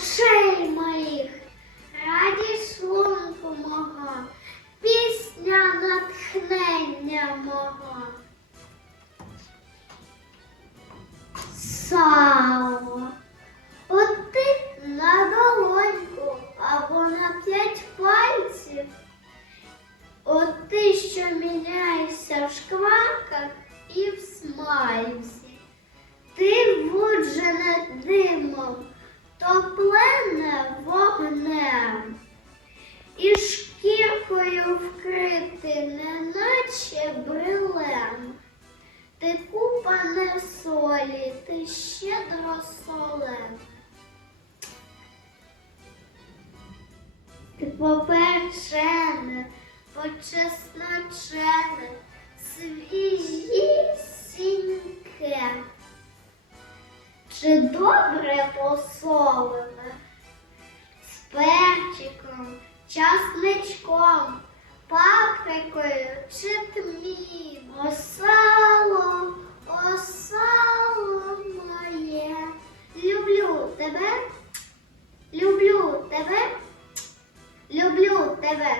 очей моїх, радість шлунку мого, пісня натхнення мого. Сало. От ти на долоньку або на п'ять пальців. От ти, що міняєшся в шкварках і в смальці. Ти вуджене димом, топлене вогнем, і шкіркою вкрити, неначе брилем. Ти купане солі, ти щедро солен. Ти попечене, почесночене, свіжісіньке. чи добре посолене, з перчиком, часничком, паприкою чи тмін. Осало, осало моє. Люблю тебе, люблю тебе, люблю тебе.